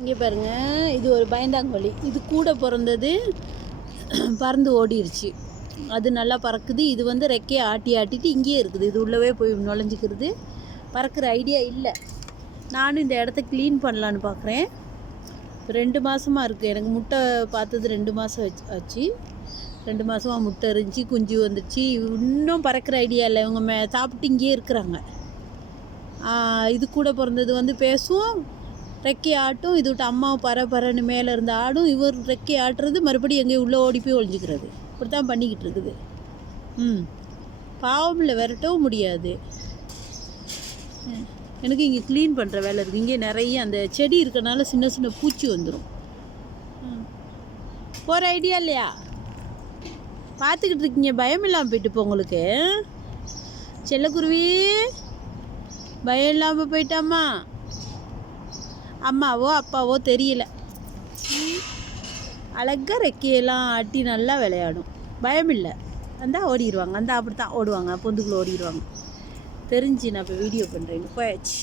இங்கே பாருங்க இது ஒரு பயந்தாங்கோழி. இது கூட பிறந்தது பறந்து ஓடிடுச்சு அது நல்லா பறக்குது. இது வந்து ரெக்கையை ஆட்டி ஆட்டிட்டு இங்கேயே இருக்குது. இது உள்ளவே போய் நுழைஞ்சிக்கிறது. பறக்கிற ஐடியா இல்லை. நானும் இந்த இடத்த க்ளீன் பண்ணலான்னு பார்க்குறேன் ரெண்டு மாதமாக இருக்குது எனக்கு முட்டை பார்த்தது ரெண்டு மாதம் வச்சு ஆச்சு. ரெண்டு மாதமாக முட்டை இருந்துச்சு குஞ்சு வந்துச்சு. இன்னும் பறக்கிற ஐடியா இல்லை. இவங்க மே சாப்பிட்டு இங்கேயே இருக்கிறாங்க. இது கூட பிறந்தது வந்து பேசும் ரெக்கை ஆட்டும் இது விட்டு அம்மாவும் பற பறன்னு மேலே இருந்து ஆடும். இவர் ரெக்கை ஆட்டுறது மறுபடியும் எங்கேயும் உள்ளே ஓடி போய் ஒழிஞ்சிக்கிறது இப்படி தான் பண்ணிக்கிட்டு இருக்குது ம். பாவம் இல்லை விரட்டவும் முடியாது. எனக்கு இங்கே க்ளீன் பண்ணுற வேலை இருக்குது. இங்கே நிறைய அந்த செடி இருக்கனால சின்ன சின்ன பூச்சி வந்துடும். போகிற ஐடியா இல்லையா? பார்த்துக்கிட்டு இருக்கீங்க பயம் இல்லாமல் போயிட்டு இப்போ உங்களுக்கு. செல்லக்குருவி பயம் இல்லாமல் போயிட்டாமா அம்மாவோ அப்பாவோ தெரியல. அழகாக ரெக்கையெல்லாம் ஆட்டி நல்லா விளையாடும். பயமில்லை. வந்தால் ஓடிடுவாங்க அந்த அப்படி தான் ஓடுவாங்க. பொந்துக்குள்ளே ஓடிடுவாங்க தெரிஞ்சு நான் இப்போ வீடியோ பண்ணுறேன் போயாச்சு.